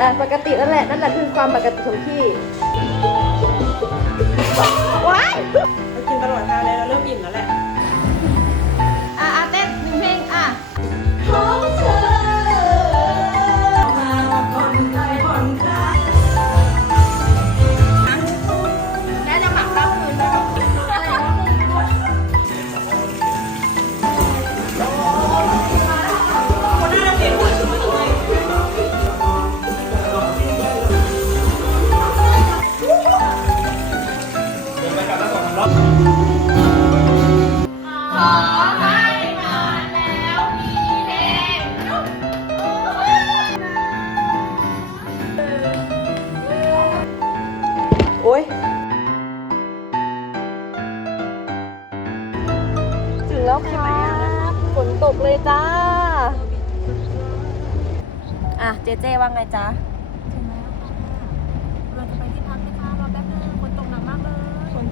อ่ปกตินั่นแหละนั่นแหละคือความปกติของพี่ว้าย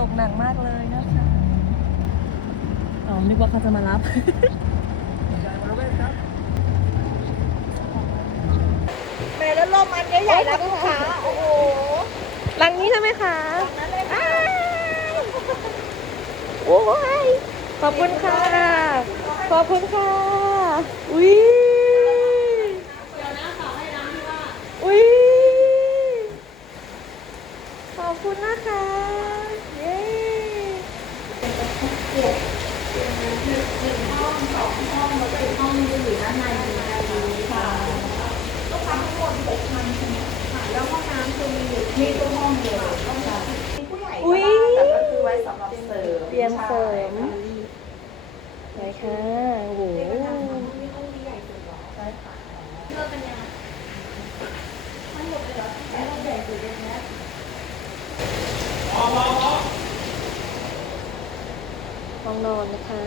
ตกหนักมากเลยนะคะอ๋อนึกว่าเขาจะมารับแม่แล้วลมอันใหญ่ๆนะลูกค้าโอ้โหหลังนี้ใช่ไหมคะอ้าวโอ้ยขอบคุณค่ะ ขอบคุณค่ะ อุ้ยอุ้ยขอบคุณนะคะ หนึ่งห้องสองห้องแล้วก็อีห้องนึงอยู่ด้านในค่ในนี้ค่กทั้งหมดหกพันใช่ไหมคะแล้วห้น้ำมีอยู่ห้องเดียวห้นมีผู้ใหญ่ก็แต่ก็คือไว้เสริมเตียมเสริมไหนคะโอ้ ห้องนอนนะคะ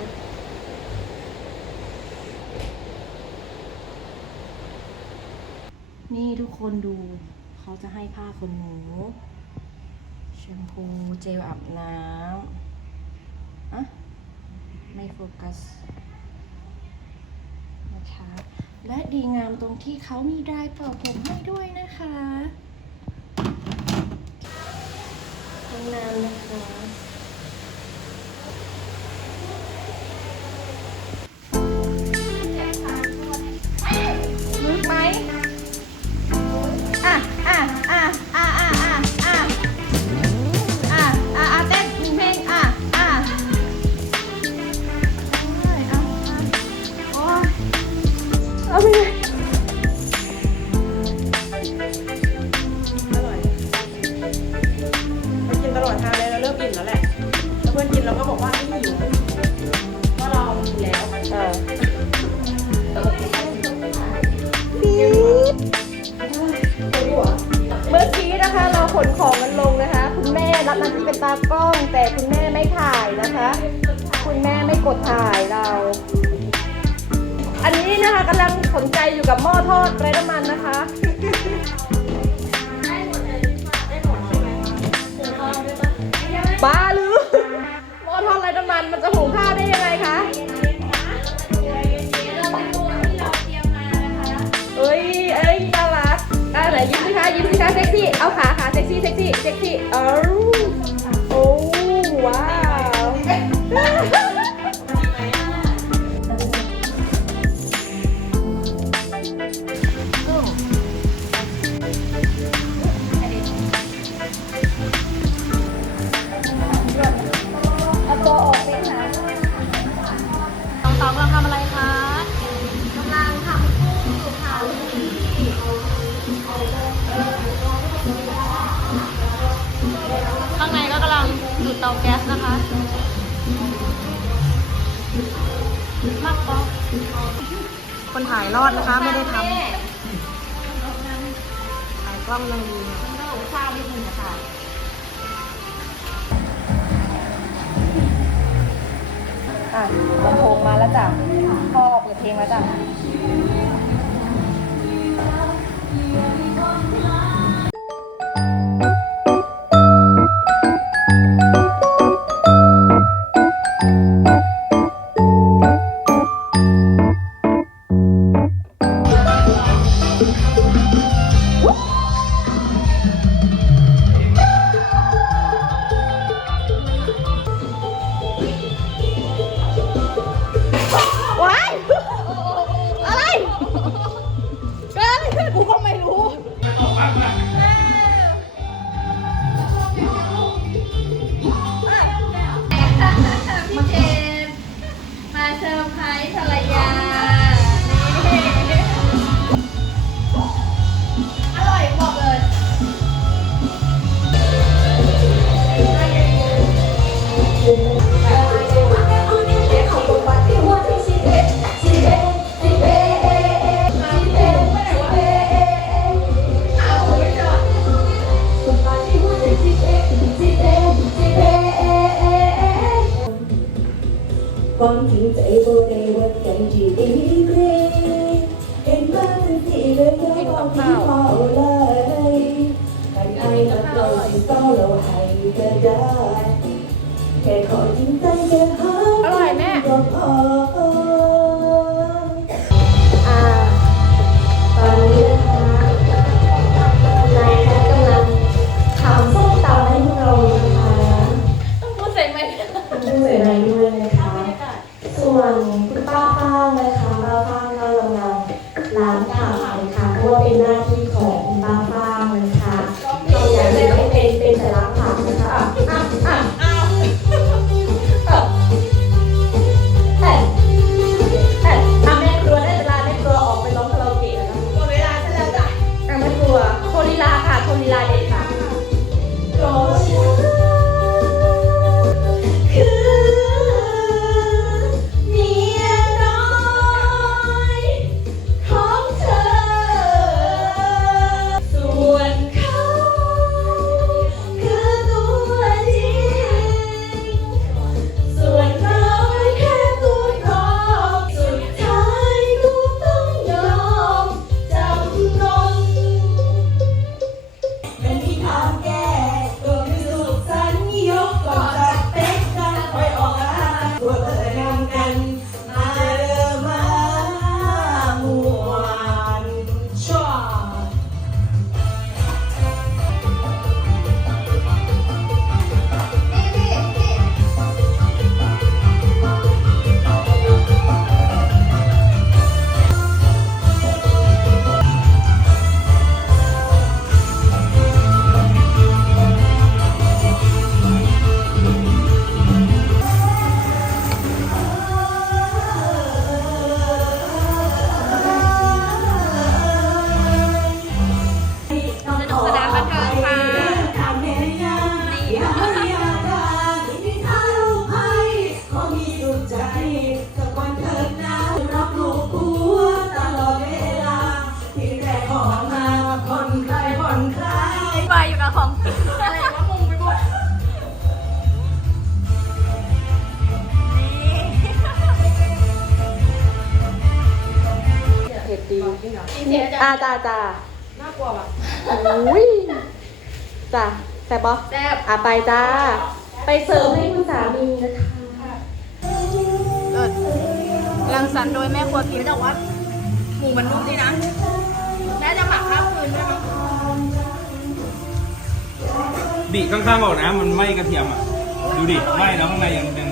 นี่ทุกคนดู เขาจะให้ผ้าขนหนู แชมพูเจลอาบน้ำอะไม่โฟกัสนะคะ และดีงามตรงที่เขามีได้เป่าผมให้ด้วยนะคะห้องน้ำนะคะ กดถ่ายเรา อันนี้นะคะกำลังสนใจอยู่กับหม้อทอดไร้น้ำมันนะคะบ้าหรือหม้อทอดไร้น้ำมันมันจะหุงข้าวได้ยังไงคะเอ้ยเอ้ยน่ารักอ่าไหนยิ้มสิคะยิ้มสิคะเซ็กซี่เอาขาขาเซ็กซี่เซ็กซี่เซ็กซี่เอ้า ข้างในก็กำลังจุดเตาแก๊สนะคะมากปอคนถ่ายรอดนะคะ ไม่ได้ทำถ่ายกล้องยังดีข้าวนิดนึงค่ะอะลำโพงมาแล้วจ้ะพ่อเปิดเพลงแล้วจ้ะ ที่อีกรีเห็นบ้านที่เลยยอมที่พอเลยกัสัดเน่ต้องเราให้ก็ได้แค่ขอจิงใจแค่หาก็พอ ล้างข่านะคะเพราะว่าเป็นหน้าที่ีเสียจ้าจ้าน่ากลัวป่ะอุ้ยจ้าแซ่บปะแซ่อะไปจ้า ไปเสิร์ฟให้คุณสามีนะคะเลิศรังสรรค์โดยแม่ครัวกินแต่ว่าหมูมันนุ่มดีนะน่าจะหมักข้าวคืนได้วยมั้งบีข้างๆออกนะ มันไม่กระเทียมอะ ดูดิไม่แล้วข้างในยังยัง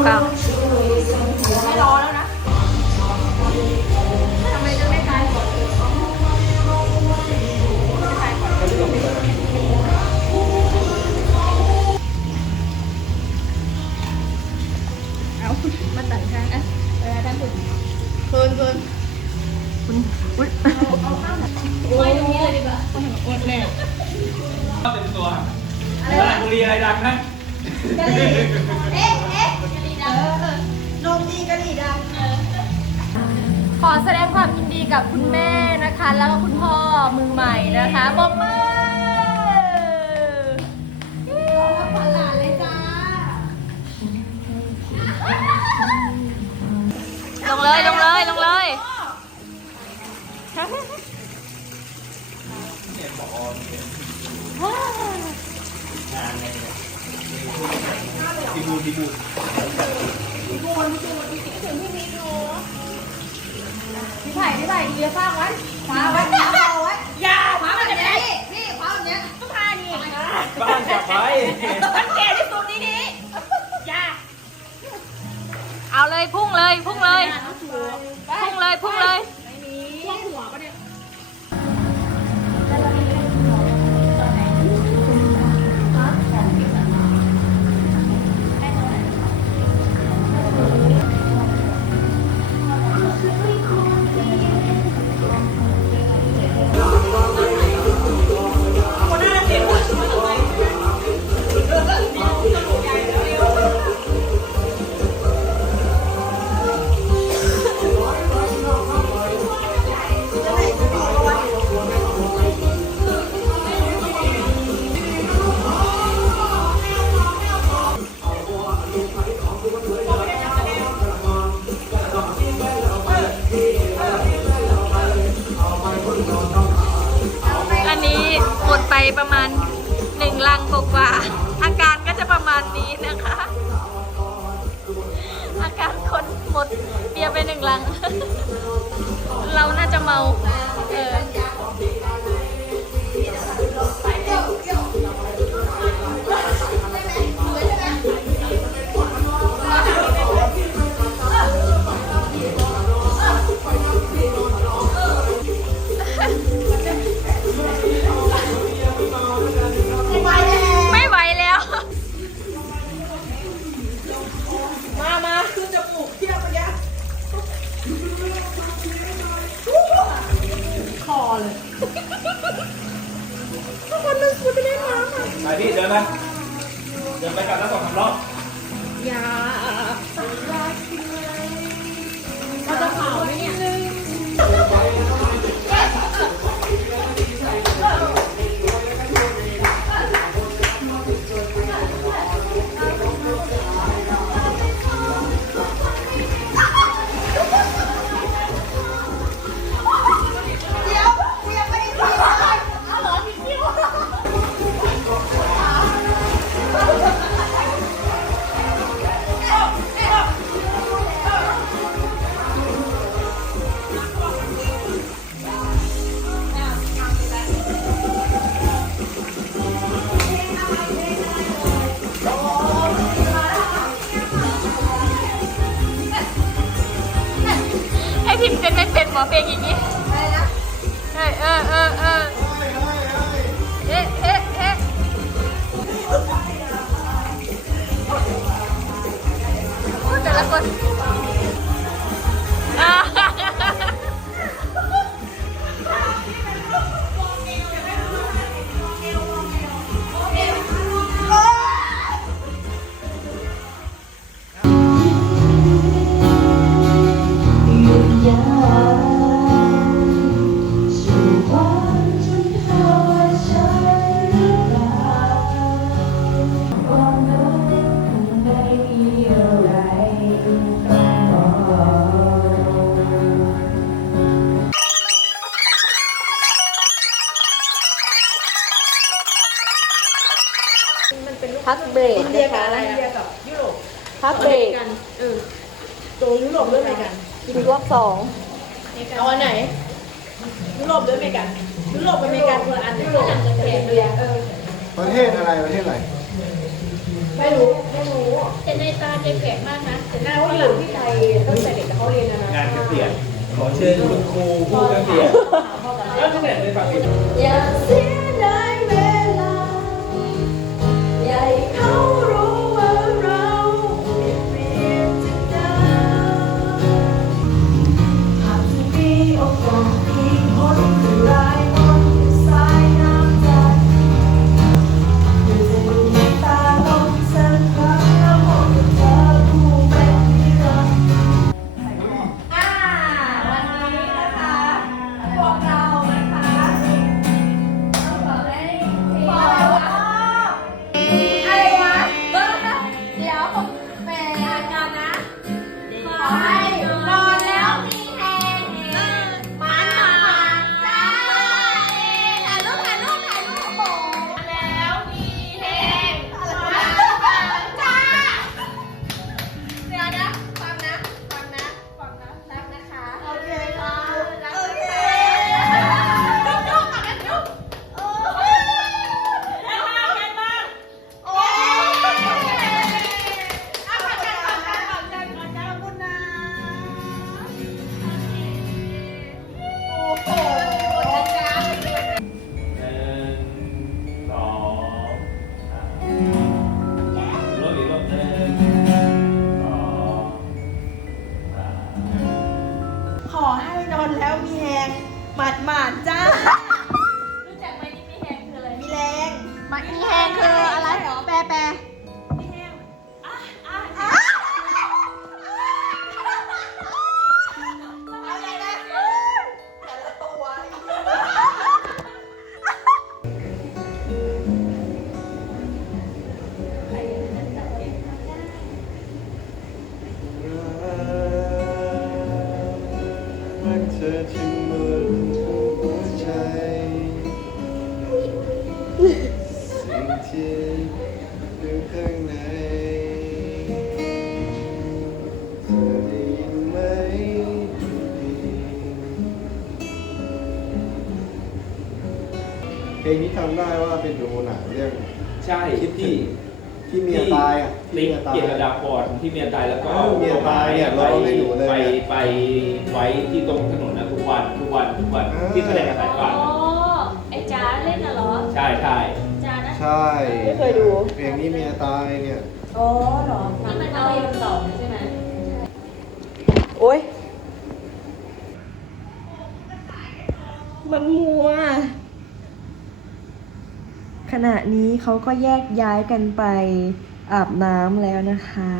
বোকা เบียร์ข้างไว้ขวาไว้ขวาเอาไว้อย่าขวาแบบนี้นี่ขวาแบบนี้ทุกท่านี่บ้านจะไปมันแก่ที่สุดีดีอย่าเอาเลยพุ่งเลยพุ่งเลย พุ่งเลยพุ่งเลย ไปพี่เดินไหมเดินไปกลับแล้วสองสารอบอยา 来喝 พักเบรกตัวยุโรปด้วยไหมกันกินรอบสองเอาอันไหนยุโรปด้วยไหมกันยุโรปกัอเมริกันคนอันยุโรปจะแพงเลยเออประเทศอะไรประเทศอะไรไม่รู้ไม่รู้แต่ในตาใจแข็งมากนะแต่หน้าเขาอยู่ที่ไทยตั้งแต่เด็กเขาเรียนนะงานเกษียณขอเชิญคุณครูผู้เกษียณแล้วที่ไหนในฝั่งนี้ คืออะไรแปรแปร เพลงนี้จำได้ว่าเป็นดูหนังเรื่อง ใช่ที่ที่เมียตายอะลิเมียตาย เกียรติดาพรที่เมียตายแล้วก็เออเมียตายเนี่ยไปร้องให้หนูเลยไปไปไว้ที่ตรงถนนนะทุกวันทุกวันทุกวันเออที่แสดงกับสายป่านอ๋อ ไอ้จ้าเล่นน่ะเหรอใช่ใช่จ้านะใช่ไม่เคยดู เพลงนี้เมียตายเนี่ย อ๋อเหรอที่มันเอาอยู่ต่อใช่ไหมโอ๊ยมันมัว ขณะนี้เขาก็แยกย้ายกันไปอาบน้ำแล้วนะคะ